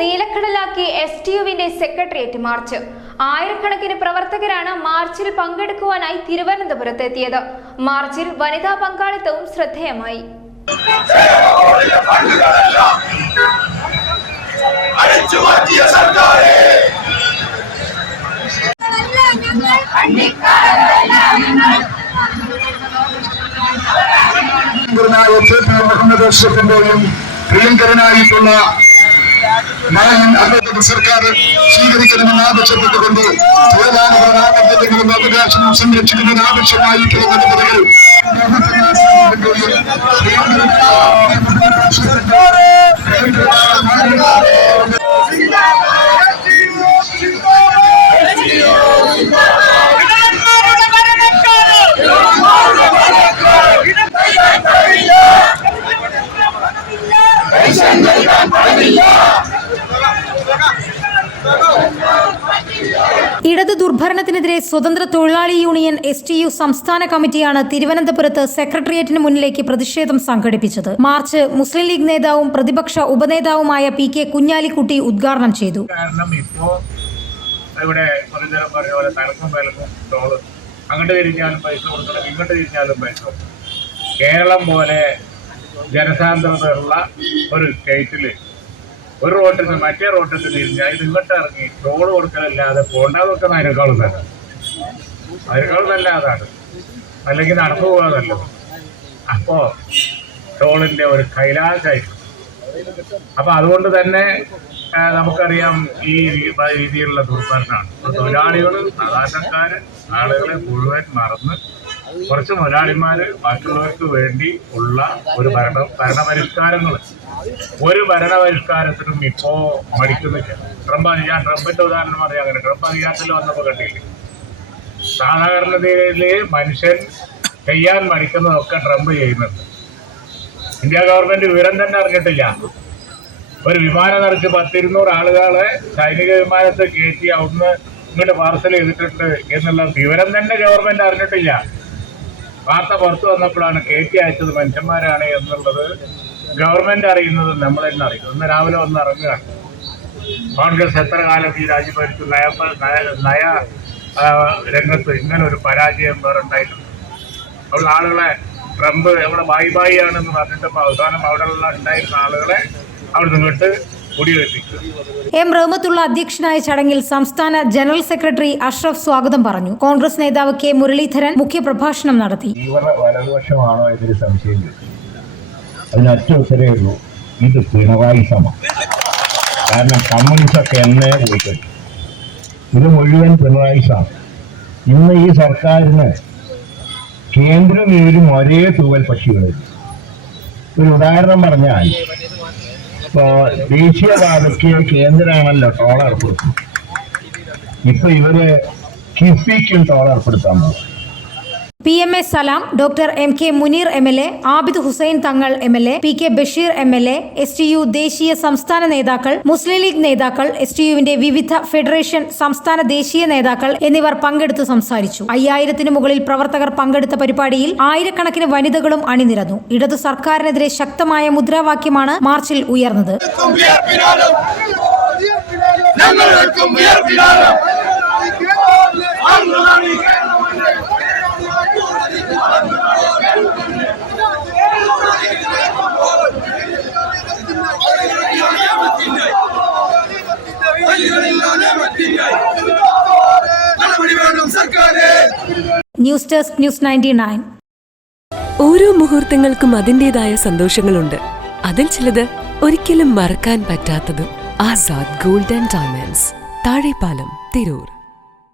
നീലക്കടലാക്കി S T യുവിന്റെ secretariat march. ആയിരക്കണക്കിന് പ്രവർത്തകരാണ് മാർച്ചിൽ പങ്കെടുക്കുവാനായി തിരുവനന്തപുരത്തെത്തിയത്. മാർച്ചിൽ വനിതാ പങ്കാളിത്തവും ശ്രദ്ധേയമായി. മുഹമ്മദ് അഷ്റഫിന്റെയും പ്രിയങ്കരനായിട്ടുള്ള അഹമ്മദ് സർക്കാർ സ്വീകരിക്കണമെന്ന് ആവശ്യപ്പെട്ടുകൊണ്ട് തൊഴിലാളികളുടെ പോരാട്ടത്തിലെങ്കിലും അവകാശം സംരക്ഷിക്കുന്നതിന് ആവശ്യമായിട്ടുള്ള നടപടികൾ ദുർഭരണത്തിനെതിരെ സ്വതന്ത്ര തൊഴിലാളി യൂണിയൻ എസ് ടി യു സംസ്ഥാന കമ്മിറ്റിയാണ് തിരുവനന്തപുരത്ത് സെക്രട്ടേറിയറ്റിന് മുന്നിലേക്ക് പ്രതിഷേധം സംഘടിപ്പിച്ചത്. മാർച്ച് മുസ്ലിം ലീഗ് നേതാവും പ്രതിപക്ഷ ഉപനേതാവുമായ പി കെ കുഞ്ഞാലിക്കുട്ടി ഉദ്ഘാടനം ചെയ്തു. ഇവിടെ അങ്ങോട്ട് തിരിഞ്ഞാലും പൈസ കൊടുക്കണം ഇങ്ങോട്ട് തിരിഞ്ഞാലും പൈസ കേരളം പോലെ ജനസാന്ദ്രതയുള്ള ഒരു സ്റ്റേറ്റിൽ ഒരു റോട്ടിൽ നിന്ന് മറ്റേ റോട്ടിൽ നിന്ന് തിരിഞ്ഞ് അതിന് ഇങ്ങോട്ട് ഇറങ്ങി ടോൾ കൊടുക്കലല്ലാതെ പോണ്ടാതൊക്കെ അതിനേക്കാളും നല്ലത് അതിനേക്കാളും നല്ല അതാണ്. അല്ലെങ്കിൽ നടന്നു പോകാതല്ലോ അപ്പോ ടോളിന്റെ ഒരു കൈലാസായിരുന്നു അപ്പൊ അതുകൊണ്ട് തന്നെ നമുക്കറിയാം ഈ രീതിയിലുള്ള ദുർഭരണമാണ് തൊഴിലാളികൾ സാധാരണക്കാര് ആളുകളെ മുഴുവൻ മറന്ന് കുറച്ച് മുതലാളിമാര് മറ്റുള്ളവർക്ക് വേണ്ടി ഉള്ള ഒരു ഭരണ ഭരണപരിഷ്കാരങ്ങൾ ഒരു ഭരണപരിഷ്കാരത്തിനും ഇപ്പോ മടിക്കുന്നില്ല. ട്രംപ് ഞാൻ ട്രംപിന്റെ ഉദാഹരണം പറയാം. അങ്ങനെ ട്രംപ് അധികാരത്തിൽ വന്നപ്പോൾ കണ്ടില്ലേ? സാധാരണതയിൽ മനുഷ്യൻ ചെയ്യാൻ മടിക്കുന്നതൊക്കെ ട്രംപ് ചെയ്യുന്നുണ്ട്. ഇന്ത്യ ഗവൺമെന്റ് വിവരം തന്നെ അറിഞ്ഞിട്ടില്ല. ഒരു വിമാനം നിറച്ച് പത്തിരുന്നൂറ് ആളുകളെ സൈനിക വിമാനത്തെ കയറ്റി അവിടുന്ന് ഇങ്ങോട്ട് പാർസൽ ചെയ്തിട്ടുണ്ട് എന്നുള്ള വിവരം തന്നെ ഗവൺമെന്റ് അറിഞ്ഞിട്ടില്ല. വാർത്ത പുറത്തു വന്നപ്പോഴാണ് കയറ്റി അയച്ചത് മനുഷ്യന്മാരാണ് എന്നുള്ളത് ഗവൺമെന്റ് അറിയുന്നത് നമ്മൾ തന്നെ അറിയും ഇന്ന് രാവിലെ വന്ന് ഇറങ്ങുകയാണ് കോൺഗ്രസ് എത്ര കാലം ഈ രാജ്യം ഭരിച്ചു? നയ നയ- രംഗത്ത് ഇങ്ങനെ ഒരു പരാജയം വേറെ ഉണ്ടായിട്ടുണ്ട്. അവിടെ ആളുകളെ ട്രംപ് എവിടെ ബായി ബായി ആണെന്ന് പറഞ്ഞിട്ട് അവസാനം അവിടെ ഉണ്ടായിരുന്ന ആളുകളെ അവിടെ നിന്നിട്ട് എം റഹ്മത്തുള്ള അധ്യക്ഷനായ ചടങ്ങിൽ സംസ്ഥാന ജനറൽ സെക്രട്ടറി അഷ്റഫ് സ്വാഗതം പറഞ്ഞു. കോൺഗ്രസ് നേതാവ് കെ മുരളീധരൻ മുഖ്യപ്രഭാഷണം നടത്തി. വലതുപക്ഷമാണോ എന്നൊരു സംശയം അതിനൊറ്റ ഉത്തരവേ ഉള്ളൂ. ഇത് പിണറായി സമ. കാരണം കമ്മ്യൂണിസ്റ്റൊക്കെ എന്നേ പോയിട്ടുണ്ട് ഇത് മുഴുവൻ പിണറായി സമം. ഇന്ന് ഈ സർക്കാരിന് കേന്ദ്രം ഇവരും ഒരേ തൂവൽ പക്ഷികളിൽ ഒരു ഉദാഹരണം പറഞ്ഞാൽ ഇപ്പോ ദേശീയപാതയ്ക്ക് കേന്ദ്രമാണല്ലോ ടോൾ ഇപ്പൊ ഇവർ കിഫിക്കും ടോൾ ഏർപ്പെടുത്താൻ പോകും P M A Salam doctor M K Muneer M L A Abid Hussain Thangal M L A P K Basheer M L A S T U ദേശീയ സംസ്ഥാന നേതാക്കൾ മുസ്ലിം ലീഗ് നേതാക്കൾ എസ് ടി യുവിന്റെ വിവിധ ഫെഡറേഷൻ സംസ്ഥാന ദേശീയ നേതാക്കൾ എന്നിവർ പങ്കെടുത്ത് സംസാരിച്ചു. അയ്യായിരത്തിന് മുകളിൽ പ്രവർത്തകർ പങ്കെടുത്ത പരിപാടിയിൽ ആയിരക്കണക്കിന് വനിതകളും അണിനിരന്നു. ഇടതു സർക്കാരിനെതിരെ ശക്തമായ മുദ്രാവാക്യമാണ് മാർച്ചിൽ ഉയർന്നത്. News desk news ninety nine. ഓരോ മുഹൂർത്തങ്ങൾക്കും അതിന്റെതായ സന്തോഷങ്ങളുണ്ട്. അതിൽ ചിലത് ഒരിക്കലും മറക്കാൻ പറ്റാത്തതും ആസാദ് ഗോൾഡൻ ഡയമണ്ട്സ് താഴെപ്പാലം തിരൂർ.